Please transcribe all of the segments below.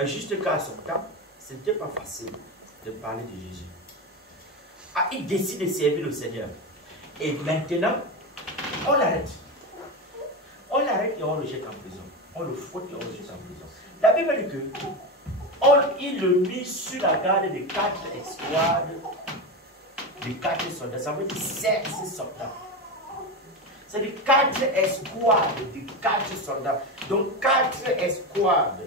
Mais juste qu'à son temps, ce n'était pas facile de parler de Jésus. Ah, il décide de servir le Seigneur. Et maintenant, on l'arrête. On l'arrête et on le jette en prison. On le frotte et on le jette en prison. La Bible dit que il le mit sur la garde de 4 escouades, de 4 soldats. Ça veut dire 16 soldats. C'est de 4 escouades, de 4 soldats. Donc 4 escouades.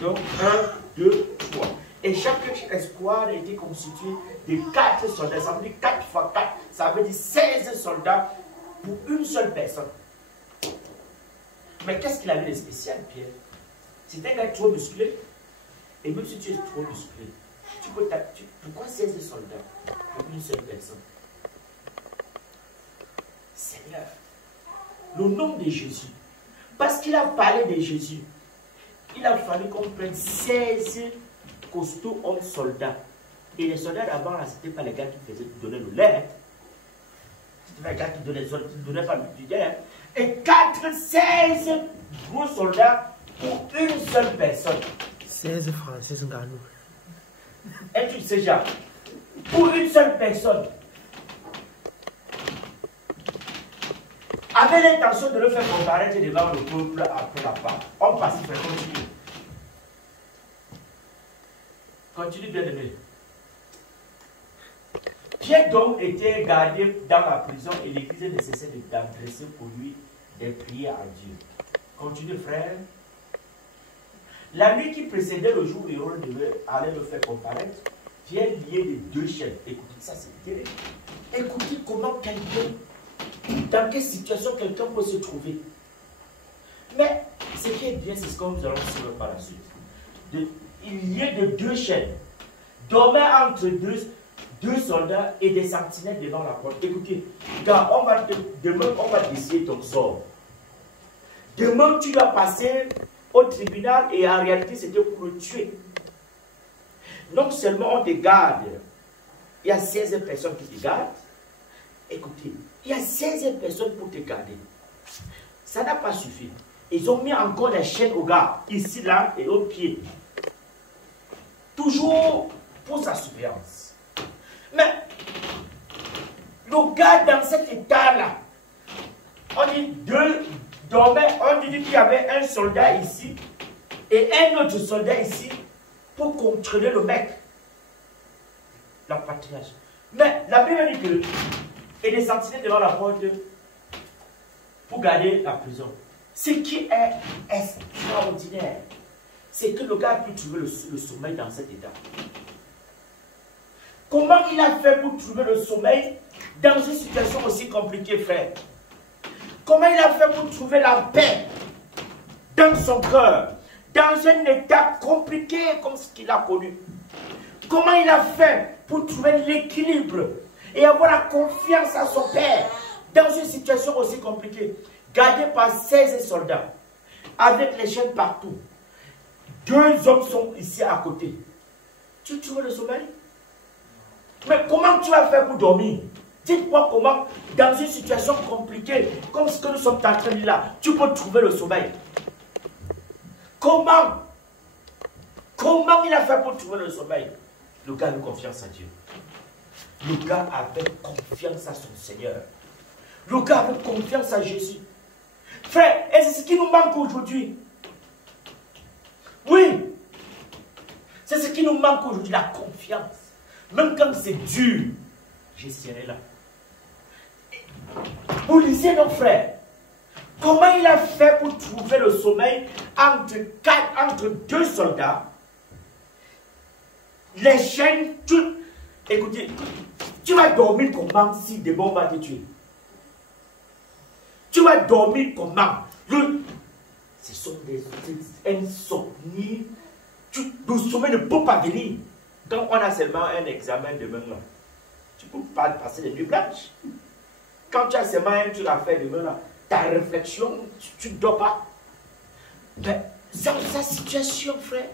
Donc 1, 2, 3. Et chaque escouade était constituée de 4 soldats. Ça veut dire 4 fois 4. Ça veut dire 16 soldats pour une seule personne. Mais qu'est-ce qu'il avait de spécial, Pierre? C'était un gars trop musclé. Et même si tu es trop musclé, tu peux pourquoi 16 soldats pour une seule personne? Seigneur, le nom de Jésus, parce qu'il a parlé de Jésus, il a fallu qu'on prenne 16 costauds hommes soldats. Et les soldats d'avant, là, ce n'étaient pas les gars qui faisaient donner le lait. C'était pas les gars qui donnaient pas le lait. Et 16 gros soldats pour une seule personne. 16 Français Nganou. Et tu sais, Jacques, pour une seule personne, avait l'intention de le faire comparaître devant le peuple après la part. On passe, il fait continue. Continue, bien aimé. Pierre donc était gardé dans la prison et l'église ne cessait d'adresser pour lui des prières à Dieu. Continue, frère. La nuit qui précédait le jour où Hérode devait aller le faire comparaître, Pierre lié les 2 chaînes. Écoutez, ça c'est terrible. Écoutez comment quelqu'un, dans quelle situation quelqu'un peut se trouver. Mais ce qui est bien, c'est ce que nous allons suivre par la suite. Il liait de 2 chaînes, dormait entre deux soldats et des sentinelles devant la porte. Écoutez, demain on va décider ton sort. Demain tu vas passer au tribunal et en réalité c'était pour le tuer. Non seulement on te garde, il y a 16 personnes qui te gardent. Écoutez, il y a 16 personnes pour te garder. Ça n'a pas suffi. Ils ont mis encore des chaînes au gars, ici, là et au pied. Toujours pour sa surveillance. Mais le gars dans cet état-là, on dit on dit qu'il y avait un soldat ici et un autre soldat ici pour contrôler le mec. L'empatillage. Mais la Bible dit que et des sentinelles devant la porte pour garder la prison. Ce qui est extraordinaire, c'est que le gars a pu trouver le sommeil dans cet état. Comment il a fait pour trouver le sommeil dans une situation aussi compliquée, frère? Comment il a fait pour trouver la paix dans son cœur, dans un état compliqué comme ce qu'il a connu? Comment il a fait pour trouver l'équilibre et avoir la confiance à son père dans une situation aussi compliquée? Gardé par 16 soldats, avec les chaînes partout. 2 hommes sont ici à côté. Tu trouves le sommeil? Mais comment tu vas faire pour dormir? Dites-moi comment, dans une situation compliquée, comme ce que nous sommes en train de dire là, tu peux trouver le sommeil. Comment? Comment il a fait pour trouver le sommeil? Le gars avait confiance à Dieu. Le gars avait confiance à son Seigneur. Le gars avait confiance à Jésus. Frère, et c'est ce qui nous manque aujourd'hui. Oui. C'est ce qui nous manque aujourd'hui, la confiance. Même quand c'est dur, je serai là. Vous lisez nos frères. Comment il a fait pour trouver le sommeil entre 2 soldats? Les chaînes, écoutez, tu vas dormir comment si des bombes vont te tuer? Tu vas dormir comment? Ce sont des insomnies. Le sommeil ne peut pas venir. Quand on a seulement un examen demain, là, tu ne peux pas passer les nuits blanches. Quand tu as seulement un truc à faire demain, là, ta réflexion, tu ne dors pas. Mais sa situation, frère,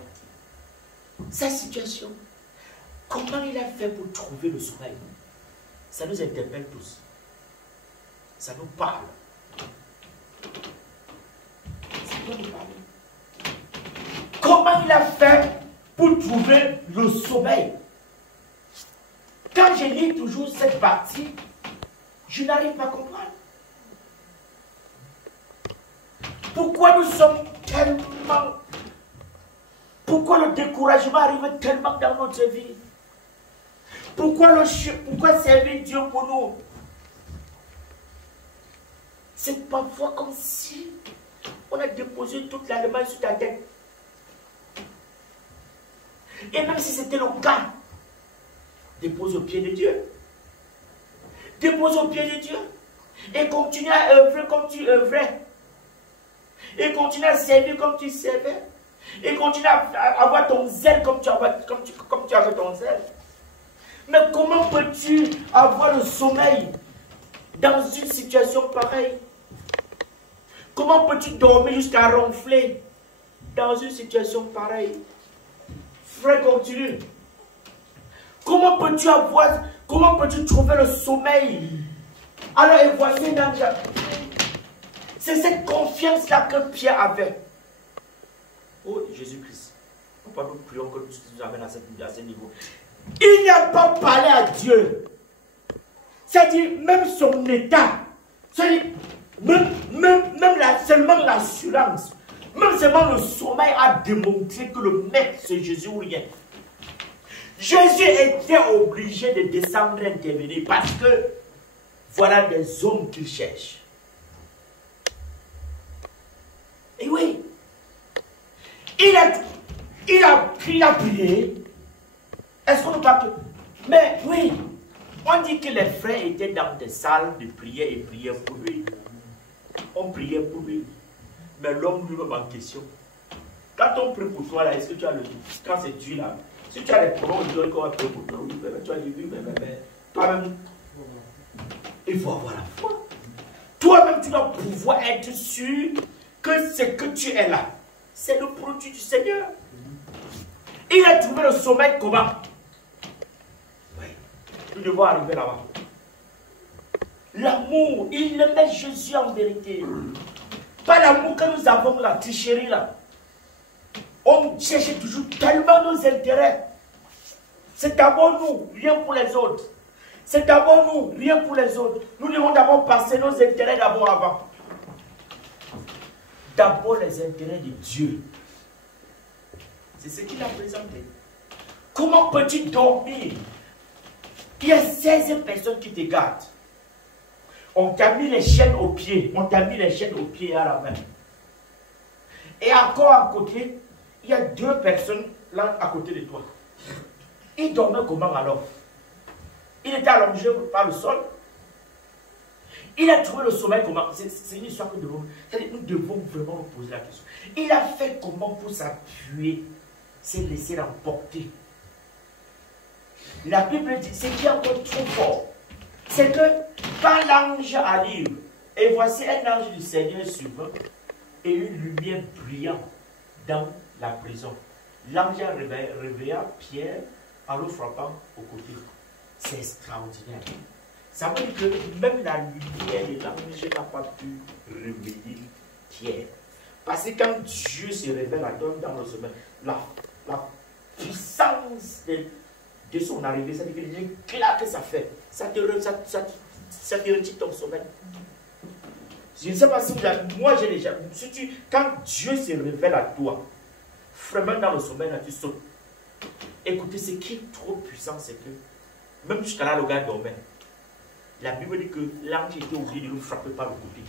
sa situation, comment il a fait pour trouver le sommeil? Ça nous interpelle tous. Ça nous parle. Ça doit nous parler. Comment il a fait pour trouver le sommeil. Quand je lis toujours cette partie, je n'arrive pas à comprendre. Pourquoi nous sommes tellement... Pourquoi le découragement arrive tellement dans notre vie? Pourquoi servir Dieu pour nous? C'est parfois comme si on a déposé toute la main sur ta tête. Et même si c'était le cas, dépose au pied de Dieu. Dépose au pied de Dieu. Et continue à œuvrer comme tu œuvrais. Et continue à servir comme tu servais. Et continue à avoir ton zèle comme tu avais ton zèle. Mais comment peux-tu avoir le sommeil dans une situation pareille? Comment peux-tu dormir jusqu'à ronfler dans une situation pareille? Frère, continue. Comment peux-tu trouver le sommeil? Alors, et voici dans... C'est cette confiance-là que Pierre avait. Oh, Jésus-Christ. Pourquoi nous prions que tu nous amènes à ce niveau? Il n'a pas parlé à Dieu. C'est-à-dire, même son état, c'est-à-dire, seulement l'assurance, même seulement le sommeil a démontré que le maître, c'est Jésus ou rien. Jésus était obligé de descendre et intervenir parce que voilà des hommes qu'il cherche. Et oui, il a prié. Est-ce qu'on ne parle pas? Mais oui, on dit que les frères étaient dans des salles de prière et priaient pour lui. On priait pour lui. Mais l'homme lui-même en question. Quand on prie pour toi, là, est-ce que tu as le... Quand c'est Dieu là, si tu as les problèmes, on dit qu'on va prier pour toi. Oui, mais tu as dit oui, mais toi-même, il faut avoir la foi. Toi-même, tu dois pouvoir être sûr que ce que tu es là, c'est le produit du Seigneur. Il a trouvé le sommeil comment? Oui, nous devons arriver là-bas. L'amour, il aimait Jésus en vérité. Pas l'amour que nous avons, la tricherie là. On cherche toujours tellement nos intérêts. C'est d'abord nous, rien pour les autres. C'est d'abord nous, rien pour les autres. Nous devons d'abord passer nos intérêts d'abord avant. D'abord les intérêts de Dieu. C'est ce qu'il a présenté. Comment peux-tu dormir? Il y a 16 personnes qui te gardent. On t'a mis les chaînes aux pieds. On t'a mis les chaînes aux pieds et à la main. Et encore à côté, il y a 2 personnes là à côté de toi. Il dormait comment alors? Il était allongé par le sol. Il a trouvé le sommeil comment? C'est une histoire que nous devons vraiment nous poser la question. Il a fait comment pour s'appuyer, se laisser emporter? La Bible dit, c'est qui est encore trop fort. C'est que quand l'ange arrive, et voici un ange du Seigneur suivant, et une lumière brillante dans la prison. L'ange réveilla Pierre en le frappant au côté. C'est extraordinaire. Ça veut dire que même la lumière de l'ange n'a pas pu réveiller Pierre. Parce que quand Dieu se révèle dans le sommeil, la puissance de son arrivée, ça veut dire que l'éclat que ça fait, ça te retire ton sommeil. Je ne sais pas si moi j'ai déjà, quand Dieu se révèle à toi, vraiment dans le sommeil, là, tu sautes. Écoutez, ce qui est trop puissant, c'est que même jusqu'à là, le gars dormait. La Bible dit que l'ange était obligé de le frapper par le côté.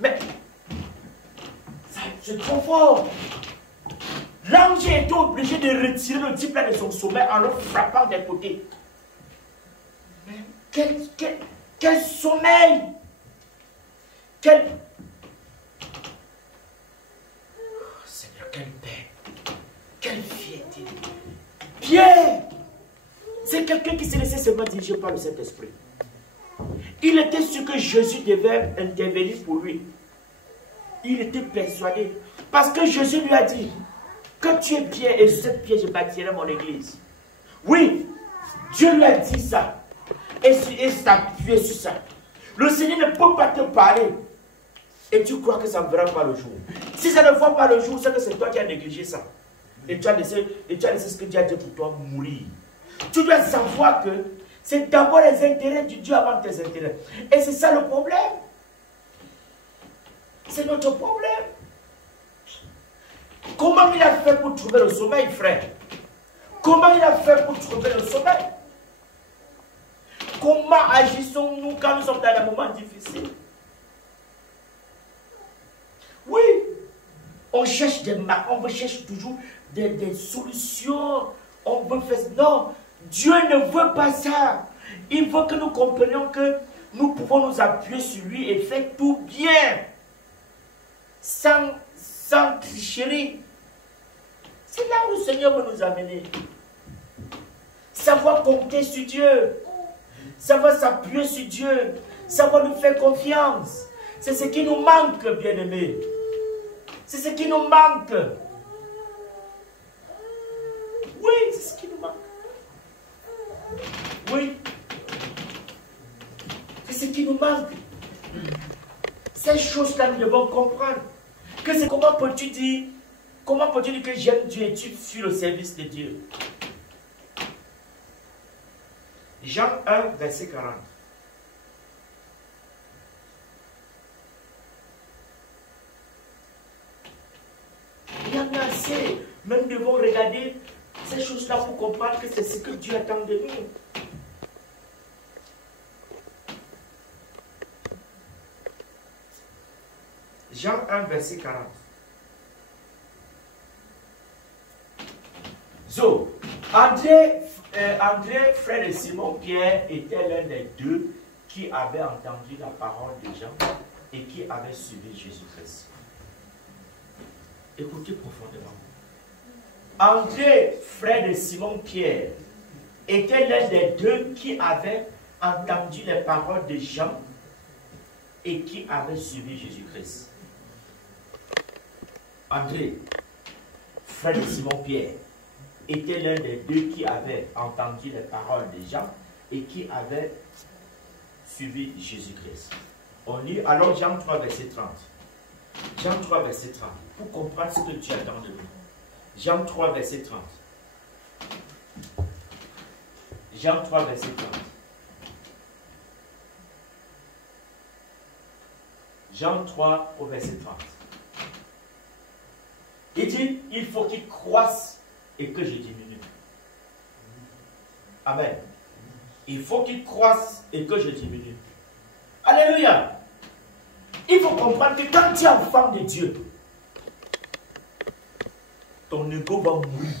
Mais, c'est trop fort. L'ange était obligé de retirer le type là de son sommeil en le frappant des côtés. Mais quel sommeil! Quel... Oh, Seigneur, quelle paix! Quelle fierté! Pierre! C'est quelqu'un qui s'est laissé seulement diriger par le Saint-Esprit. Il était sûr que Jésus devait intervenir pour lui. Il était persuadé. Parce que Jésus lui a dit que tu es Pierre et sur cette pierre je bâtirai mon église. Oui, Dieu lui a dit ça. Et s'appuyer sur ça. Le Seigneur ne peut pas te parler. Et tu crois que ça ne verra pas le jour. Si ça ne voit pas le jour, c'est que c'est toi qui as négligé ça. Et tu as laissé ce que Dieu a dit pour toi mourir. Tu dois savoir que c'est d'abord les intérêts de Dieu avant tes intérêts. Et c'est ça le problème. C'est notre problème. Comment il a fait pour trouver le sommeil, frère? Comment il a fait pour trouver le sommeil? Comment agissons-nous quand nous sommes dans des moments difficiles? Oui, on cherche on cherche toujours des solutions. On veut faire... Non, Dieu ne veut pas ça. Il veut que nous comprenions que nous pouvons nous appuyer sur lui et faire tout bien. Sans tricherie. C'est là où le Seigneur veut nous amener. Savoir compter sur Dieu. Savoir s'appuyer sur Dieu. Savoir lui faire confiance. C'est ce qui nous manque, bien-aimés. C'est ce qui nous manque. Oui, c'est ce qui nous manque. Oui. C'est ce qui nous manque. Ces choses-là, nous devons comprendre. Que c'est comment peux-tu dire que j'aime Dieu et tu fuis le service de Dieu? Jean 1, verset 40. Il y en a assez. Même nous devons regarder ces choses-là pour comprendre que c'est ce que Dieu attend de nous. Jean 1, verset 40. So, André, frère de Simon-Pierre, était l'un des deux qui avait entendu la parole de Jean et qui avait suivi Jésus-Christ. Écoutez profondément. André, frère de Simon-Pierre, était l'un des deux qui avait entendu les paroles de Jean et qui avait suivi Jésus-Christ. André, frère de Simon-Pierre, était l'un des deux qui avait entendu les paroles de Jean et qui avait suivi Jésus-Christ. On lit alors Jean 3, verset 30. Jean 3, verset 30. Pour comprendre ce que Dieu attend de nous. Jean 3, verset 30. Jean 3, verset 30. Jean 3, au verset 30. Il dit, il faut qu'il croisse et que je diminue. Amen. Il faut qu'il croisse et que je diminue. Alléluia. Il faut comprendre que quand tu es enfant de Dieu, ton ego va mourir.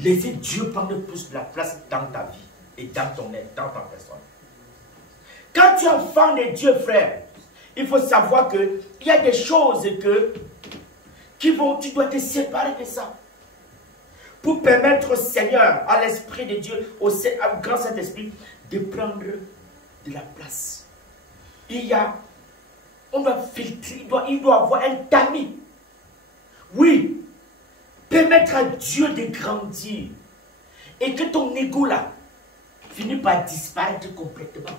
Laissez Dieu prendre plus de la place dans ta vie et dans ton être, dans ta personne. Quand tu es enfant de Dieu, frère, il faut savoir qu'il y a des choses tu dois te séparer de ça. Pour permettre au Seigneur, à l'Esprit de Dieu, au grand Saint-Esprit, de prendre de la place. On doit filtrer, il doit avoir un tamis. Oui, permettre à Dieu de grandir. Et que ton ego là, finisse par disparaître complètement.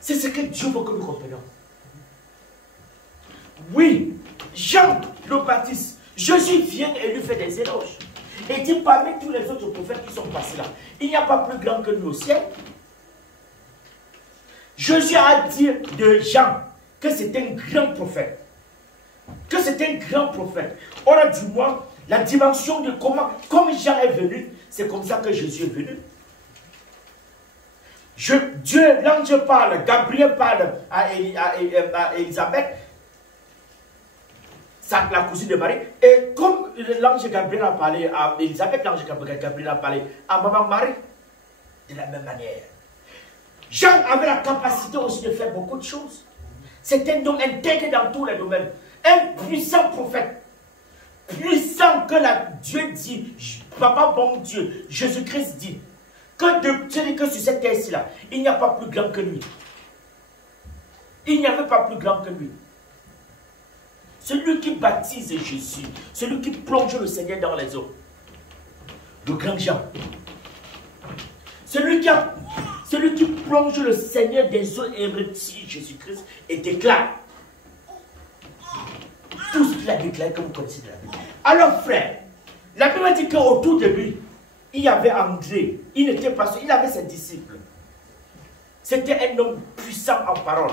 C'est ce que Dieu veut que nous comprenions. Oui, Jean le Baptiste, Jésus vient et lui fait des éloges. Et dit parmi tous les autres prophètes qui sont passés là, il n'y a pas plus grand que lui au ciel. Jésus a dit de Jean que c'est un grand prophète. Que c'est un grand prophète. On a du moins la dimension de comment, comme Jean est venu, c'est comme ça que Jésus est venu. Dieu, l'ange parle, Gabriel parle à Élisabeth, la cousine de Marie, et comme l'ange Gabriel a parlé à Élisabeth, l'ange Gabriel a parlé à maman Marie, de la même manière. Jean avait la capacité aussi de faire beaucoup de choses. C'est un homme intègre dans tous les domaines. Un puissant prophète. Puissant que Dieu dit, Papa bon Dieu, Jésus-Christ dit, que sur cette terre-ci là, il n'y a pas plus grand que lui. Il n'y avait pas plus grand que lui. Celui qui baptise Jésus, celui qui plonge le Seigneur dans les eaux. Le grand Jean. Celui qui plonge le Seigneur des eaux et retire Jésus-Christ et déclare. Tout qu'il a déclaré que vous connaissez de la Bible. Alors frère, la Bible dit qu'autour de lui, il y avait André, il n'était pas seul, il avait ses disciples. C'était un homme puissant en parole.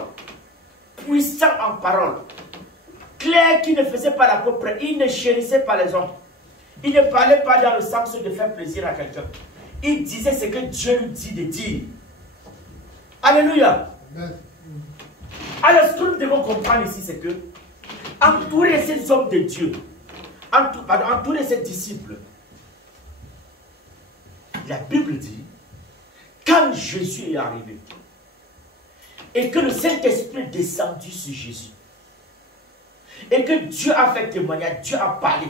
Puissant en parole. Clair qui ne faisait pas la propre, il ne chérissait pas les hommes. Il ne parlait pas dans le sens de faire plaisir à quelqu'un. Il disait ce que Dieu lui dit de dire. Alléluia. Alors ce que nous devons comprendre ici, c'est que entourer ces hommes de Dieu, entourer ces disciples, la Bible dit, quand Jésus est arrivé, et que le Saint-Esprit est descendu sur Jésus, et que Dieu a fait témoignage, Dieu a parlé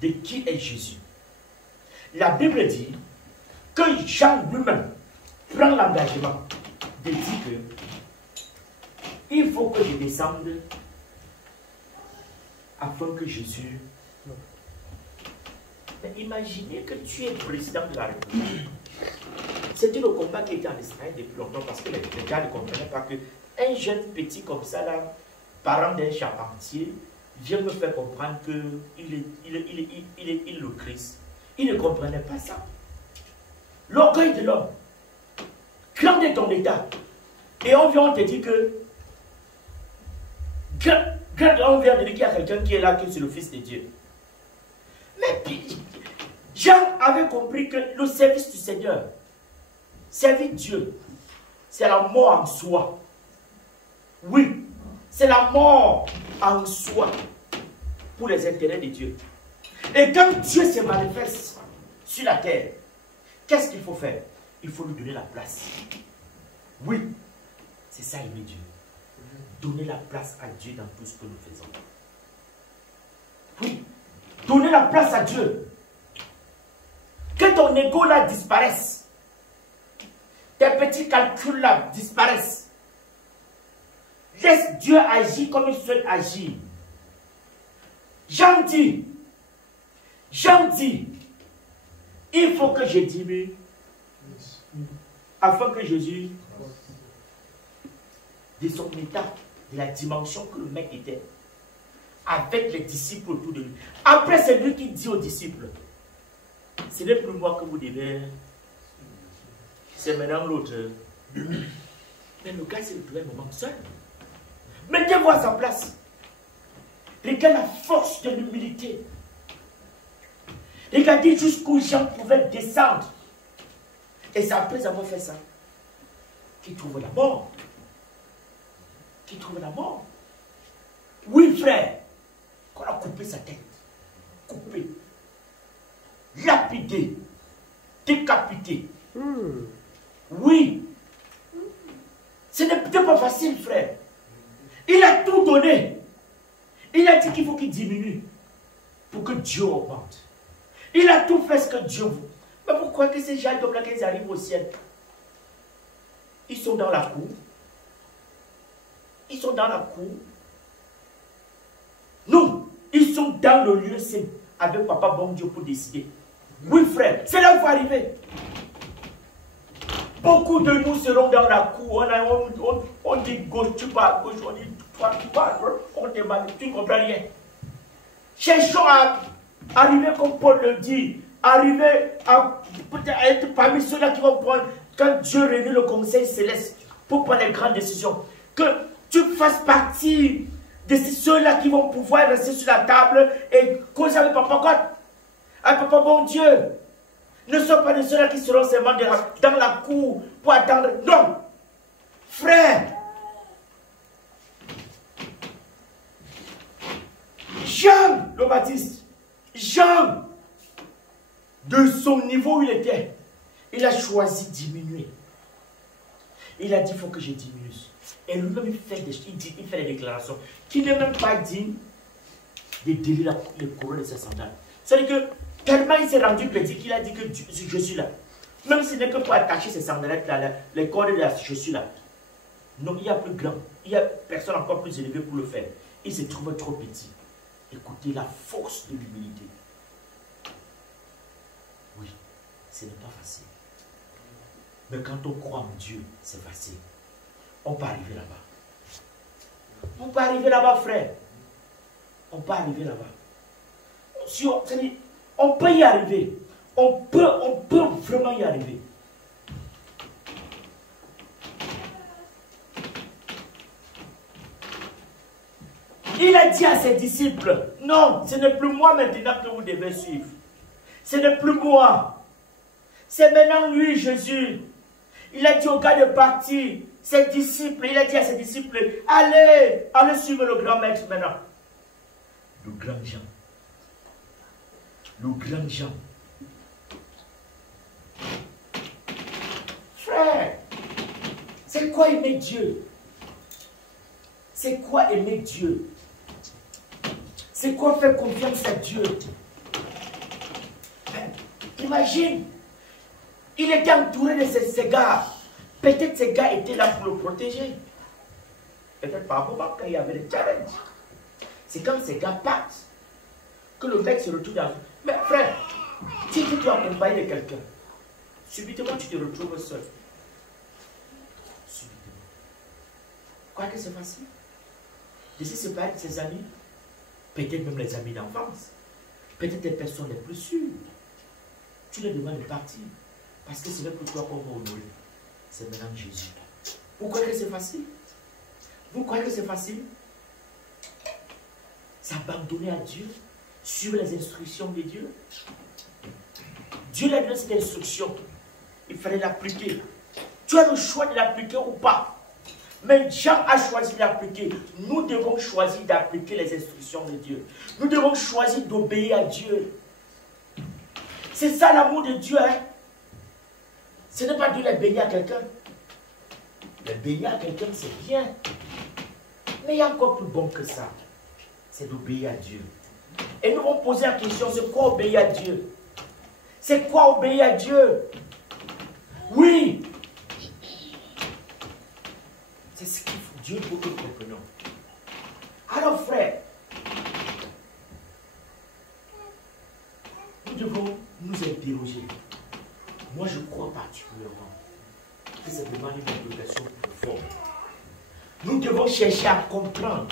de qui est Jésus. La Bible dit que Jean lui-même prend l'engagement de dire que il faut que je descende afin que Jésus... Mais imaginez que tu es président de la République. C'était le combat qui était en Israël depuis longtemps parce que les gars ne comprenaient pas qu'un jeune petit comme ça, là, parent d'un charpentier, vient me faire comprendre qu'il est le Christ. Il ne comprenait pas ça. L'orgueil de l'homme. Grand est ton état. Et on vient te dire que on vient de dire qu'il y a quelqu'un qui est là, que c'est le Fils de Dieu. Mais puis, Jean avait compris que le service du Seigneur, servir Dieu, c'est la mort en soi. Oui, c'est la mort en soi pour les intérêts de Dieu. Et quand Dieu se manifeste sur la terre, qu'est-ce qu'il faut faire? Il faut lui donner la place. Oui, c'est ça aimer Dieu. Donner la place à Dieu dans tout ce que nous faisons. Oui, donner la place à Dieu. Que ton ego là disparaisse. Tes petits calculs là disparaissent. Laisse Dieu agir comme il souhaite agir. Jean dit, il faut que je diminue afin que Jésus, de son état, de la dimension que le mec était, avec les disciples autour de lui. Après, c'est lui qui dit aux disciples, ce n'est plus moi que vous devez, c'est maintenant l'autre. Mais le gars s'est retrouvé un moment seul. Mettez-vous à sa place. Regarde la force de l'humilité. Regardez jusqu'où Jean pouvait descendre. Et c'est après avoir fait ça qu'il trouve la mort. Qu'il trouve la mort. Oui, frère, qu'on a coupé sa tête. Coupé. Lapidé. Décapité. Oui. Ce n'est peut-être pas facile, frère. Il a tout donné. Il a dit qu'il faut qu'il diminue pour que Dieu augmente. Il a tout fait ce que Dieu veut. Mais pourquoi que ces gens là, qu'ils arrivent au ciel? Ils sont dans la cour. Ils sont dans la cour. Non, ils sont dans le lieu saint avec Papa Bon Dieu pour décider. Oui, frère, c'est là où il faut arriver. Beaucoup de nous seront dans la cour. On dit gauche, tu vas à gauche. On dit droite, tu vas à droite. On te bat, tu ne comprends rien. Cherchons à arriver comme Paul le dit. Arriver à être parmi ceux-là qui vont prendre, quand Dieu réunit le conseil céleste pour prendre les grandes décisions. Que tu fasses partie de ceux-là qui vont pouvoir rester sur la table et causer avec Papa God. Avec Papa Bon Dieu. Ne sois pas de ceux-là qui seront seulement dans la cour pour attendre. Non. Frère. Jean le Baptiste. Jean. De son niveau où il était. Il a choisi de diminuer. Il a dit, il faut que je diminue. Et lui-même, il fait des déclarations qui n'est même pas digne de délier les couronnes de ses sandales. C'est-à-dire que tellement il s'est rendu petit qu'il a dit que je suis là. Même s'il n'est que pour attacher ses sandalettes là, les cordes de la je suis là. Non, il y a plus grand. Il y a personne encore plus élevé pour le faire. Il se trouvait trop petit. Écoutez la force de l'humilité. Oui, ce n'est pas facile. Mais quand on croit en Dieu, c'est facile. On peut arriver là-bas. On peut arriver là-bas, frère. on peut arriver là-bas. Si on peut y arriver. On peut vraiment y arriver. Il a dit à ses disciples, non, ce n'est plus moi maintenant que vous devez suivre. Ce n'est plus moi. C'est maintenant lui, Jésus. Il a dit aux gars de partir, ses disciples, il a dit à ses disciples, allez suivre le grand maître maintenant. Le grand Jean. Le grand Jean. Frère, c'est quoi aimer Dieu? C'est quoi aimer Dieu? C'est quoi faire confiance à Dieu? Imagine, il était entouré de ces gars. Peut-être ces gars étaient là pour le protéger. Peut-être par moment quand il y avait des challenges. C'est quand ces gars partent que le mec se retrouve dans... Mais frère, si tu dois accompagner quelqu'un, subitement tu te retrouves seul. Subitement. Quoi que c'est facile. De se séparer de ses amis, peut-être même les amis d'enfance, peut-être les personnes les plus sûres. Tu leur demandes de partir. Parce que ce n'est pour toi qu'on va honorer. C'est maintenant Jésus. Vous croyez que c'est facile? Vous croyez que c'est facile? S'abandonner à Dieu, suivre les instructions de Dieu. Dieu lui a donné cette instruction. Il fallait l'appliquer. Tu as le choix de l'appliquer ou pas. Mais Jean a choisi d'appliquer. Nous devons choisir d'appliquer les instructions de Dieu. Nous devons choisir d'obéir à Dieu. C'est ça l'amour de Dieu. Hein? Ce n'est pas de les bénir à quelqu'un. Les bénir à quelqu'un, c'est bien. Mais il y a encore plus bon que ça. C'est d'obéir à Dieu. Et nous allons poser la question, c'est quoi obéir à Dieu? C'est quoi obéir à Dieu? Oui. C'est ce qu'il faut. Dieu faut que nous comprenions. Alors frère, nous devons nous interroger. Moi je crois particulièrement que ça demande une interrogation profonde. Nous devons chercher à comprendre